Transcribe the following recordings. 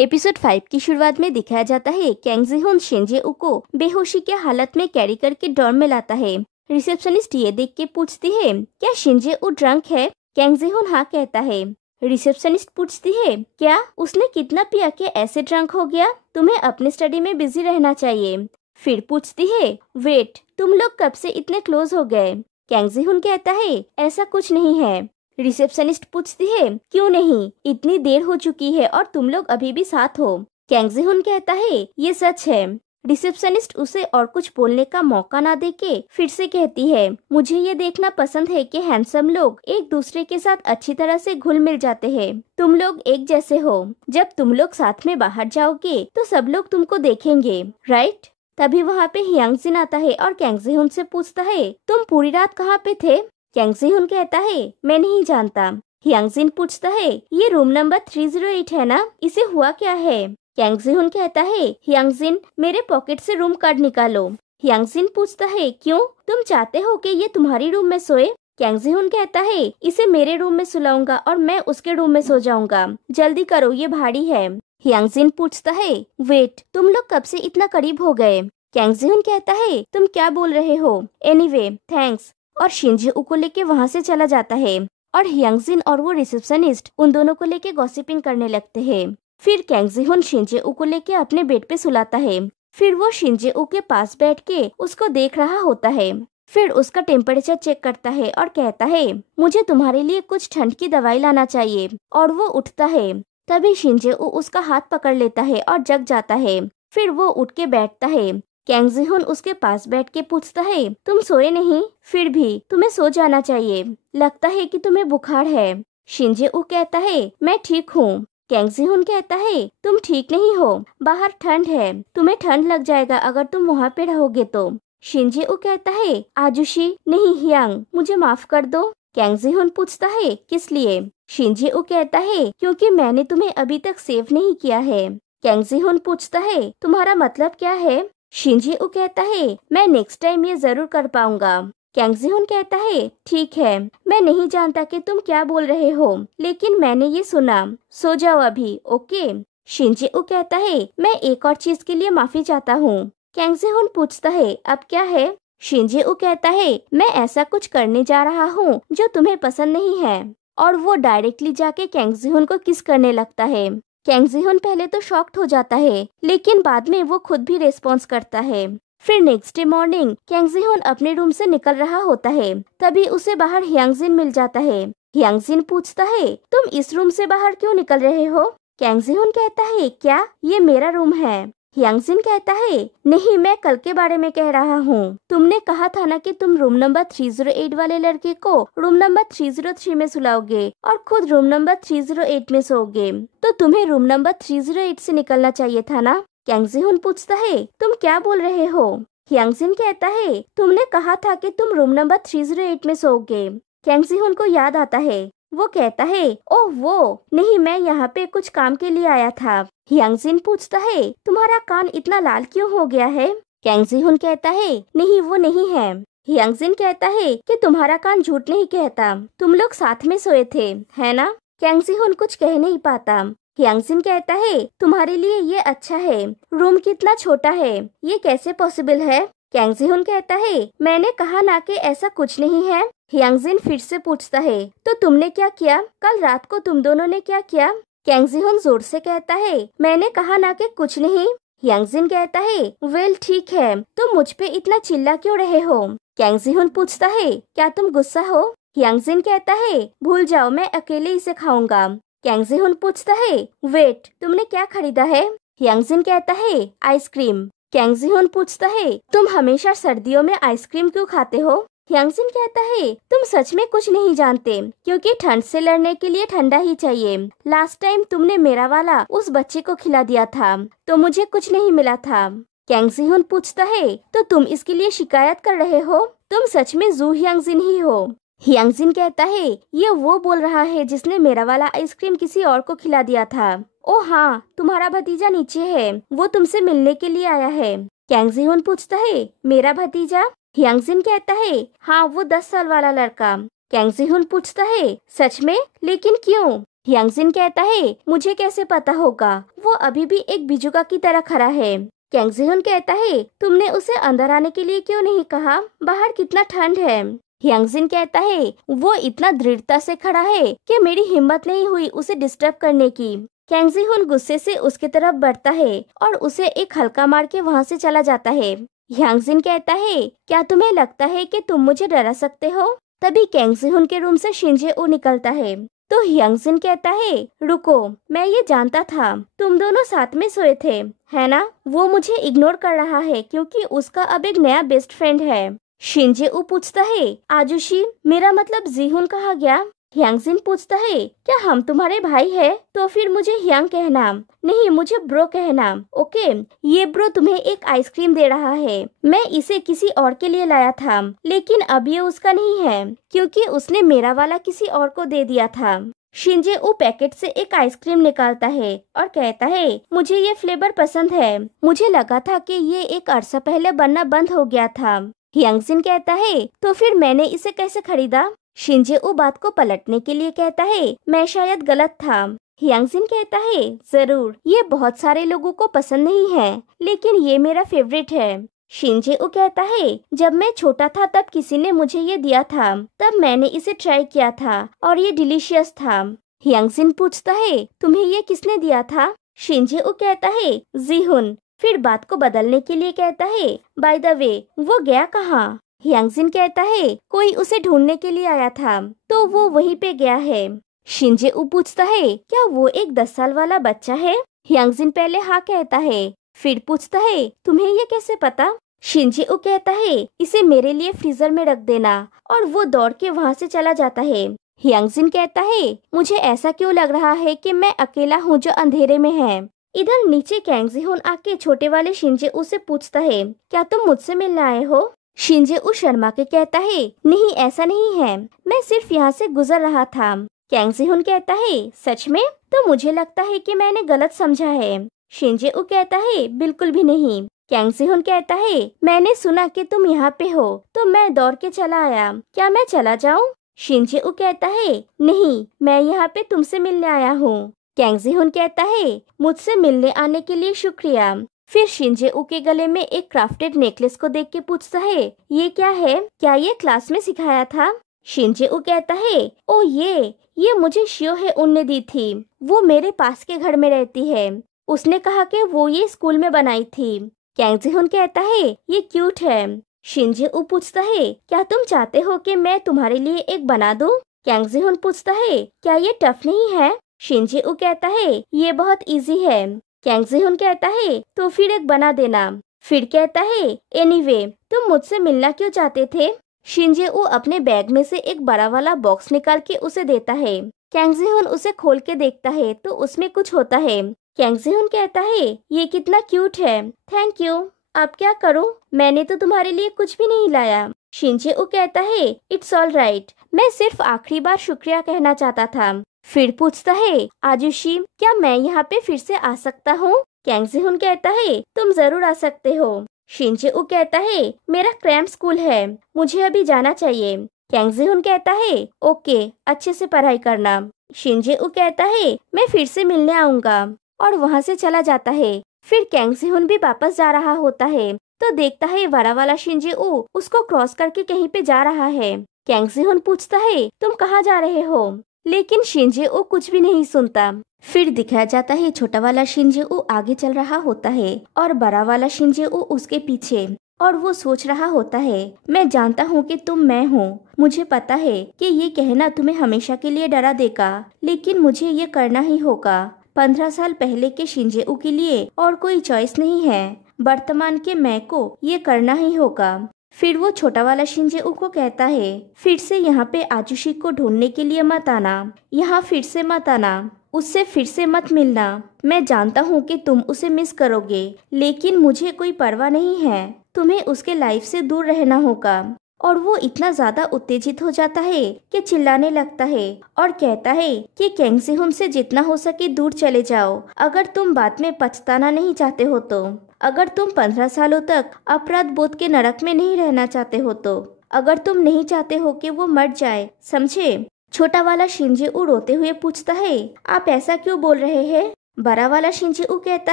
Episode 5 की शुरुआत में दिखाया जाता है कैंग जी-हुन शिंजे-ऊ को बेहोशी के हालत में कैरी करके डॉर्म में लाता है। रिसेप्शनिस्ट ये देख के पूछती है, क्या शिंजे-ऊ ड्रंक है? कैंग जी-हुन हाँ कहता है। रिसेप्शनिस्ट पूछती है, क्या उसने कितना पिया के ऐसे ड्रंक हो गया? तुम्हें अपने स्टडी में बिजी रहना चाहिए। फिर पूछती है, वेट, तुम लोग कब से इतने क्लोज हो गए? कैंग जी-हुन कहता है, ऐसा कुछ नहीं है। रिसेप्शनिस्ट पूछती है, क्यों नहीं? इतनी देर हो चुकी है और तुम लोग अभी भी साथ हो। कैंग जी-हुन कहता है, ये सच है। रिसेप्शनिस्ट उसे और कुछ बोलने का मौका ना देके फिर से कहती है, मुझे ये देखना पसंद है कि हैंडसम लोग एक दूसरे के साथ अच्छी तरह से घुल मिल जाते हैं। तुम लोग एक जैसे हो। जब तुम लोग साथ में बाहर जाओगे तो सब लोग तुमको देखेंगे, राइट? तभी वहाँ पे हियांग जिन आता है और कैंग जी-हुन से पूछता है, तुम पूरी रात कहाँ पे थे? कैंग जी-हुन कहता है, मैं नहीं जानता। हियांग जिन पूछता है, ये रूम नंबर 308 है ना? इसे हुआ क्या है? कैंग जी-हुन कहता है, हियांग जिन, मेरे पॉकेट से रूम कार्ड निकालो। हियांग जिन पूछता है, क्यों? तुम चाहते हो कि ये तुम्हारी रूम में सोए? कैंग जी-हुन कहता है, इसे मेरे रूम में सुलाऊंगा और मैं उसके रूम में सो जाऊंगा। जल्दी करो, ये भारी है। हियांग जिन पूछता है, वेट, तुम लोग कब से इतना करीब हो गए? कैंग जी-हुन कहता है, तुम क्या बोल रहे हो? Anyway, thanks. और शिंजे-ऊ को लेके वहाँ से चला जाता है और हियांग जिन और वो रिसेप्शनिस्ट उन दोनों को लेके गॉसिपिंग करने लगते हैं। फिर कैंग जी-हुन शिंजे-ऊ को लेके अपने बेड पे सुलाता है। फिर वो शिंजे-ऊ के पास बैठ के उसको देख रहा होता है। फिर उसका टेम्परेचर चेक करता है और कहता है, मुझे तुम्हारे लिए कुछ ठंड की दवाई लाना चाहिए। और वो उठता है। तभी शिंजे-ऊ उसका हाथ पकड़ लेता है और जग जाता है। फिर वो उठ के बैठता है। कैंग जी-हुन उसके पास बैठ के पूछता है, तुम सोए नहीं? फिर भी तुम्हें सो जाना चाहिए। लगता है कि तुम्हें बुखार है। शिंजे-ऊ कहता है, मैं ठीक हूँ। कैंग जी-हुन कहता है, तुम ठीक नहीं हो। बाहर ठंड है, तुम्हें ठंड लग जाएगा अगर तुम वहाँ पे रहोगे तो। शिंजे-ऊ कहता है, आजुशी, नहीं हियांग, मुझे माफ कर दो। कैंग जी-हुन पूछता है, किस लिए? शिंजे-ऊ कहता है, क्योंकि मैंने तुम्हें अभी तक सेव नहीं किया है। कैंग जी-हुन पूछता है, तुम्हारा मतलब क्या है? शिंजे-ऊ कहता है, मैं नेक्स्ट टाइम ये जरूर कर पाऊंगा। कैंग जी-हुन कहता है, ठीक है, मैं नहीं जानता कि तुम क्या बोल रहे हो, लेकिन मैंने ये सुना। सो जाओ अभी, ओके? शिंजे-ऊ कहता है, मैं एक और चीज के लिए माफी चाहता हूँ। कैंग जी-हुन पूछता है, अब क्या है? शिंजे-ऊ कहता है, मैं ऐसा कुछ करने जा रहा हूँ जो तुम्हें पसंद नहीं है। और वो डायरेक्टली जाके कैंग जी-हुन को किस करने लगता है। कैंग जी-हुन पहले तो शॉक्ड हो जाता है, लेकिन बाद में वो खुद भी रेस्पॉन्स करता है। फिर नेक्स्ट डे मॉर्निंग कैंग जी-हुन अपने रूम से निकल रहा होता है। तभी उसे बाहर हियांग जिन मिल जाता है। हियांग जिन पूछता है, तुम इस रूम से बाहर क्यों निकल रहे हो? कैंग जी-हुन कहता है, क्या ये मेरा रूम है? हियांग जिन कहता है, नहीं, मैं कल के बारे में कह रहा हूँ। तुमने कहा था ना कि तुम रूम नंबर 308 वाले लड़के को रूम नंबर 303 में सुलाओगे और खुद रूम नंबर 308 में सोओगे, तो तुम्हें रूम नंबर 308 से निकलना चाहिए था ना? कैंग जी-हुन पूछता है, तुम क्या बोल रहे हो? हियांग जिन कहता है, तुमने कहा था कि तुम रूम नंबर 308 में सोओगे। कैंग जी-हुन को याद आता है। वो कहता है, ओह वो नहीं, मैं यहाँ पे कुछ काम के लिए आया था। हियांग जिन पूछता है, तुम्हारा कान इतना लाल क्यों हो गया है? कैंग जी-हुन कहता है, नहीं, वो नहीं है। हियांग जिन कहता है कि तुम्हारा कान झूठ नहीं कहता, तुम लोग साथ में सोए थे, है ना? कैंग जी-हुन कुछ कह नहीं पाता। हियांग जिन कहता है, तुम्हारे लिए ये अच्छा है। रूम कितना छोटा है, ये कैसे पॉसिबल है? कैंग जी-हुन कहता है, मैंने कहा ना कि ऐसा कुछ नहीं है। हियांग जिन फिर से पूछता है, तो तुमने क्या किया? कल रात को तुम दोनों ने क्या किया? कैंग जी-हुन जोर से कहता है, मैंने कहा ना कि कुछ नहीं। हियांग जिन कहता है, वेल ठीक है, तुम मुझ पे इतना चिल्ला क्यों रहे हो? कैंग जी-हुन पूछता है, क्या तुम गुस्सा हो? हियांग जिन कहता है, भूल जाओ, मैं अकेले इसे खाऊंगा। कैंग जी-हुन पूछता है, वेट, तुमने क्या खरीदा है? हियांग जिन कहता है, आइसक्रीम। कैंग जी-हुन पूछता है, तुम हमेशा सर्दियों में आइसक्रीम क्यों खाते हो? हियांग जिन कहता है, तुम सच में कुछ नहीं जानते, क्योंकि ठंड से लड़ने के लिए ठंडा ही चाहिए। लास्ट टाइम तुमने मेरा वाला उस बच्चे को खिला दिया था, तो मुझे कुछ नहीं मिला था। कैंग जी-हुन पूछता है, तो तुम इसके लिए शिकायत कर रहे हो? तुम सच में जू हियांग जिन ही हो? हियांग जिन कहता है, ये वो बोल रहा है जिसने मेरा वाला आइसक्रीम किसी और को खिला दिया था। ओ हाँ, तुम्हारा भतीजा नीचे है, वो तुमसे मिलने के लिए आया है। कैंग जी-हुन पूछता है, मेरा भतीजा? हियांग जिन कहता है, हाँ, वो 10 साल वाला लड़का। कैंग जी-हुन पूछता है, सच में? लेकिन क्यों? ह्यांगजिन कहता है मुझे कैसे पता होगा, वो अभी भी एक बिजुका की तरह खड़ा है। कैंग जिहोन कहता है तुमने उसे अंदर आने के लिए क्यों नहीं कहा, बाहर कितना ठंड है। ह्यांगजिन कहता है वो इतना दृढ़ता से खड़ा है कि मेरी हिम्मत नहीं हुई उसे डिस्टर्ब करने की। कैंग जिहोन गुस्से से उसके तरफ बढ़ता है और उसे एक हल्का मार के वहाँ से चला जाता है। ह्यांगजिन कहता है क्या तुम्हें लगता है कि तुम मुझे डरा सकते हो। तभी कैंग जिहोन के रूम से शिनजे-ओ निकलता है तो ह्यांगजिन कहता है रुको, मैं ये जानता था, तुम दोनों साथ में सोए थे, है ना। वो मुझे इग्नोर कर रहा है क्योंकि उसका अब एक नया बेस्ट फ्रेंड है। शिनजे-ओ पूछता है आजुशी, मेरा मतलब जीहुन कहाँ गया। ह्यांगजिन पूछता है क्या हम तुम्हारे भाई है, तो फिर मुझे ह्यांग कहना, नहीं मुझे ब्रो कहना, ओके। ये ब्रो तुम्हें एक आइसक्रीम दे रहा है, मैं इसे किसी और के लिए लाया था, लेकिन अब ये उसका नहीं है क्योंकि उसने मेरा वाला किसी और को दे दिया था। शिनजे-ओ पैकेट से एक आइसक्रीम निकालता है और कहता है मुझे ये फ्लेवर पसंद है, मुझे लगा था कि ये एक अरसा पहले बनना बंद हो गया था। ह्यांगजिन कहता है तो फिर मैंने इसे कैसे खरीदा। शिनजे-ओ बात को पलटने के लिए कहता है मैं शायद गलत था। ह्यांगजिन कहता है जरूर, ये बहुत सारे लोगों को पसंद नहीं है, लेकिन ये मेरा फेवरेट है। शिनजे-ओ कहता है जब मैं छोटा था तब किसी ने मुझे ये दिया था, तब मैंने इसे ट्राई किया था और ये डिलीशियस था। ह्यांगजिन पूछता है तुम्हें ये किसने दिया था। शिनजे-ओ कहता है जीहुन। फिर बात को बदलने के लिए कहता है बाय द वे वो गया कहाँ। ह्यांगजिन कहता है कोई उसे ढूंढने के लिए आया था तो वो वहीं पे गया है। शिनजे-ओ पूछता है क्या वो एक 10 साल वाला बच्चा है। ह्यांगजिन पहले हाँ कहता है, फिर पूछता है तुम्हें ये कैसे पता। शिनजे-ओ कहता है इसे मेरे लिए फ्रीजर में रख देना, और वो दौड़ के वहाँ से चला जाता है। ह्यांगजिन कहता है मुझे ऐसा क्यों लग रहा है कि मैं अकेला हूँ जो अंधेरे में है। इधर नीचे कैंग जिहोन आके छोटे वाले शिनजे-ओ से पूछता है क्या तुम मुझसे मिलने आए हो। शिनजे-ओ शर्मा के कहता है नहीं ऐसा नहीं है, मैं सिर्फ यहाँ से गुजर रहा था। कैंग जिहोन कहता है सच में, तो मुझे लगता है कि मैंने गलत समझा है। शिनजे-ओ कहता है बिल्कुल भी नहीं। कैंग जिहोन कहता है मैंने सुना कि तुम यहाँ पे हो तो मैं दौड़ के चला आया, क्या मैं चला जाऊँ। शिनजे-ओ कहता है नहीं, मैं यहाँ पे तुमसे मिलने आया हूँ। कैंग जिहोन कहता है मुझसे मिलने आने के लिए शुक्रिया। फिर शिनजे-ओ के गले में एक क्राफ्टेड नेकलेस को देख के पूछता है ये क्या है, क्या ये क्लास में सिखाया था। शिनजे-ओ कहता है ओ ये मुझे शियोहे उन ने दी थी, वो मेरे पास के घर में रहती है, उसने कहा कि वो ये स्कूल में बनाई थी। कैंग जिहोन कहता है ये क्यूट है। शिनजे-ओ पूछता है क्या तुम चाहते हो कि मैं तुम्हारे लिए एक बना दूं। कैंग जिहोन पूछता है क्या ये टफ नहीं है। शिनजे-ओ कहता है ये बहुत इजी है। कैंग जिहोन कहता है तो फिर एक बना देना। फिर कहता है एनीवे तुम मुझसे मिलना क्यों चाहते थे। शिनजे-ओ अपने बैग में से एक बड़ा वाला बॉक्स निकाल के उसे देता है। कैंग जिहोन उसे खोल के देखता है तो उसमें कुछ होता है। कैंग जिहोन कहता है ये कितना क्यूट है, थैंक यू, अब क्या करूं, मैंने तो तुम्हारे लिए कुछ भी नहीं लाया। शिनजे-ओ कहता है इट्स ऑल राइट, मैं सिर्फ आखिरी बार शुक्रिया कहना चाहता था। फिर पूछता है आजुशी क्या मैं यहाँ पे फिर से आ सकता हूँ। कैंग जिहोन कहता है तुम जरूर आ सकते हो। शिनजे-ओ कहता है मेरा क्रैम्प स्कूल है, मुझे अभी जाना चाहिए। कैंग जिहोन कहता है ओके, अच्छे से पढ़ाई करना। शिनजे-ओ कहता है मैं फिर से मिलने आऊंगा, और वहाँ से चला जाता है। फिर कैंग जिहोन भी वापस जा रहा होता है तो देखता है बड़ा वाला शिनजे-ओ उसको क्रॉस करके कहीं पे जा रहा है। कैंग जिहोन पूछता है तुम कहाँ जा रहे हो, लेकिन शिनजे-ओ कुछ भी नहीं सुनता। फिर दिखाया जाता है छोटा वाला शिनजे-ओ आगे चल रहा होता है और बड़ा वाला शिनजे-ओ उसके पीछे, और वो सोच रहा होता है मैं जानता हूँ कि तुम मैं हूँ, मुझे पता है कि ये कहना तुम्हें हमेशा के लिए डरा देगा, लेकिन मुझे ये करना ही होगा। 15 साल पहले के शिनजे-ओ के लिए और कोई चॉइस नहीं है, वर्तमान के मैं को ये करना ही होगा। फिर वो छोटा वाला शिनजे-ओ को कहता है फिर से यहाँ पे आजुशी को ढूंढने के लिए मत आना, यहाँ फिर से मत आना, उससे फिर से मत मिलना। मैं जानता हूँ कि तुम उसे मिस करोगे, लेकिन मुझे कोई परवाह नहीं है, तुम्हें उसके लाइफ से दूर रहना होगा। और वो इतना ज्यादा उत्तेजित हो जाता है कि चिल्लाने लगता है और कहता है कि कैंग जिहोन से जितना हो सके दूर चले जाओ, अगर तुम बाद में पछताना नहीं चाहते हो तो, अगर तुम 15 सालों तक अपराध बोध के नरक में नहीं रहना चाहते हो तो, अगर तुम नहीं चाहते हो कि वो मर जाए, समझे। छोटा वाला शिंजे-ऊ रोते हुए पूछता है, आप ऐसा क्यों बोल रहे हैं? बड़ा वाला शिंजे-ऊ कहता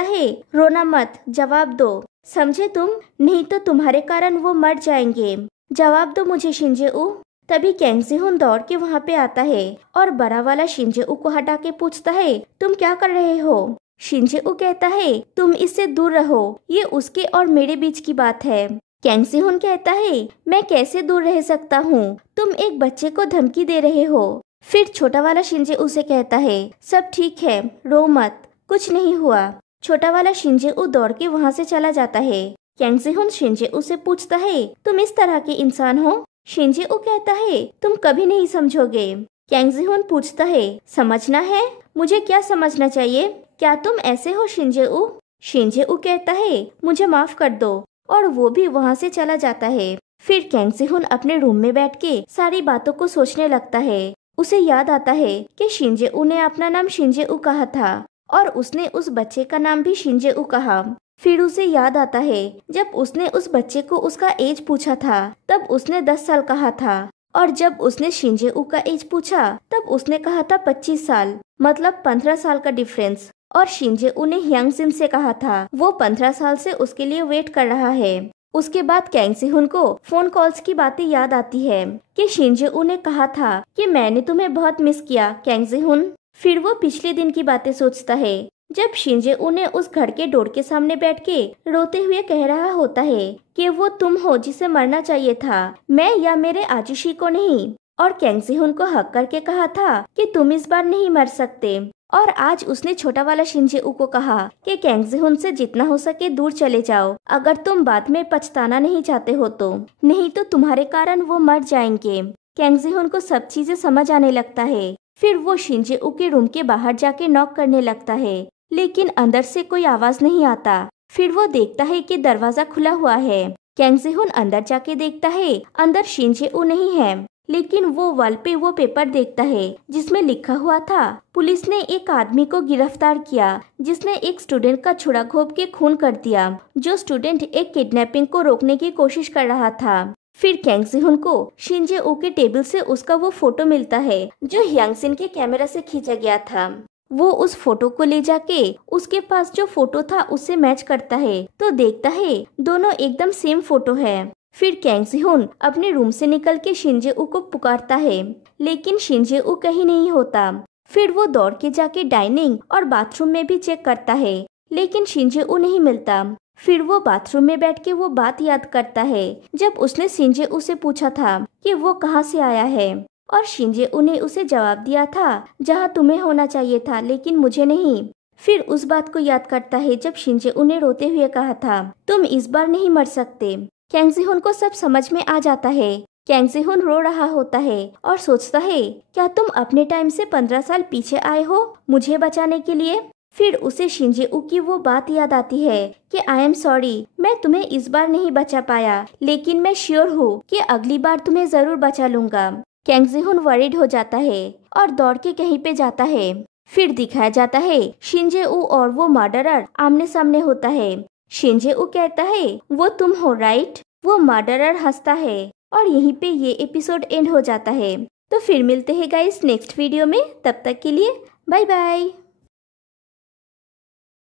है, रोना मत, जवाब दो, समझे तुम, नहीं तो तुम्हारे कारण वो मर जाएंगे। जवाब दो मुझे शिंजे-ऊ। तभी कैंग जी-हुन दौड़ के वहाँ पे आता है और बड़ा वाला शिंजे-ऊ को हटा के पूछता है, तुम क्या कर रहे हो? शिंजे-ऊ कहता है, तुम इससे दूर रहो, ये उसके और मेरे बीच की बात है। कैंग जी-हुन कहता है, मैं कैसे दूर रह सकता हूँ, तुम एक बच्चे को धमकी दे रहे हो। फिर छोटा वाला शिंजे-ऊ से कहता है, सब ठीक है, रो मत, कुछ नहीं हुआ। छोटा वाला शिंजे-ऊ दौड़ के वहाँ से चला जाता है। कैंग जी-हुन शिंजे-ऊ से पूछता है, तुम इस तरह के इंसान हो? शिंजे-ऊ कहता है, तुम कभी नहीं समझोगे। कैंग जी-हुन पूछता है, समझना है? मुझे क्या समझना चाहिए? क्या तुम ऐसे हो शिंजे-ऊ? शिंजे-ऊ कहता है, मुझे माफ कर दो, और वो भी वहाँ से चला जाता है। फिर कैंग जी-हुन अपने रूम में बैठ के सारी बातों को सोचने लगता है। उसे याद आता है कि शिंजे-ऊ ने अपना नाम शिंजे-ऊ कहा था और उसने उस बच्चे का नाम भी शिंजे-ऊ कहा। फिर उसे याद आता है जब उसने उस बच्चे को उसका एज पूछा था तब उसने 10 साल कहा था, और जब उसने शिंजे-ऊ का एज पूछा तब उसने कहा था 25 साल, मतलब 15 साल का डिफरेंस। और शिंजे-ऊ ने ह्यांग जिन से कहा था वो 15 साल से उसके लिए वेट कर रहा है। उसके बाद कैंग जी-हुन को फोन कॉल्स की बातें याद आती है कि शिंजे-ऊ ने कहा था कि मैंने तुम्हें बहुत मिस किया कैंग जी-हुन। फिर वो पिछले दिन की बातें सोचता है जब शिंजे-ऊ ने उस घर के डोर के सामने बैठ के रोते हुए कह रहा होता है कि वो तुम हो जिसे मरना चाहिए था, मैं या मेरे आजुशी को नहीं। और कैंग जी-हुन को हक करके कहा था कि तुम इस बार नहीं मर सकते। और आज उसने छोटा वाला शिंजे-ऊ को कहा कि कैंग जी-हुन से जितना हो सके दूर चले जाओ, अगर तुम बाद में पछताना नहीं चाहते हो तो, नहीं तो तुम्हारे कारण वो मर जाएंगे। कैंग जी-हुन को सब चीजें समझ आने लगता है। फिर वो शिंजे-ऊ के रूम के बाहर जाके नॉक करने लगता है, लेकिन अंदर से कोई आवाज नहीं आता। फिर वो देखता है कि दरवाजा खुला हुआ है। कैंग जी-हुन अंदर जाके देखता है अंदर शिंजे-ऊ नहीं है, लेकिन वो वॉल पे वो पेपर देखता है जिसमें लिखा हुआ था, पुलिस ने एक आदमी को गिरफ्तार किया जिसने एक स्टूडेंट का छुरा घोंप के खून कर दिया, जो स्टूडेंट एक किडनैपिंग को रोकने की कोशिश कर रहा था। फिर कैंग जी-हुन को शिंजे-ऊ के टेबल से उसका वो फोटो मिलता है जो ह्यांग जिन के कैमरा से खींचा गया था। वो उस फोटो को ले जाके उसके पास जो फोटो था उससे मैच करता है तो देखता है दोनों एकदम सेम फोटो है। फिर कैंग जी-हुन अपने रूम से निकल के शिंजे-ऊ को पुकारता है, लेकिन शिंजे-ऊ कहीं नहीं होता। फिर वो दौड़ के जाके डाइनिंग और बाथरूम में भी चेक करता है, लेकिन शिंजे-ऊ नहीं मिलता। फिर वो बाथरूम में बैठ के वो बात याद करता है जब उसने शिंजे-ऊ से पूछा था कि वो कहाँ से आया है, और शिंजे-ऊ ने उसे जवाब दिया था, जहाँ तुम्हें होना चाहिए था लेकिन मुझे नहीं। फिर उस बात को याद करता है जब शिंजे-ऊ ने रोते हुए कहा था, तुम इस बार नहीं मर सकते। कैंग जी-हुन को सब समझ में आ जाता है। कैंग जी-हुन रो रहा होता है और सोचता है, क्या तुम अपने टाइम से 15 साल पीछे आए हो मुझे बचाने के लिए? फिर उसे शिंजे-ऊ की वो बात याद आती है कि आई एम सॉरी, मैं तुम्हें इस बार नहीं बचा पाया, लेकिन मैं श्योर हूँ कि अगली बार तुम्हें जरूर बचा लूंगा। कैंग जी-हुन वरीड हो जाता है और दौड़ के कहीं पे जाता है। फिर दिखाया जाता है शिंजे-ऊ और वो मर्डरर आमने सामने होता है। शिंजे-ऊ कहता है, वो तुम हो राइट? वो मर्डरर हंसता है और यहीं पे ये एपिसोड एंड हो जाता है। तो फिर मिलते हैं गाइस नेक्स्ट वीडियो में, तब तक के लिए बाय बाय।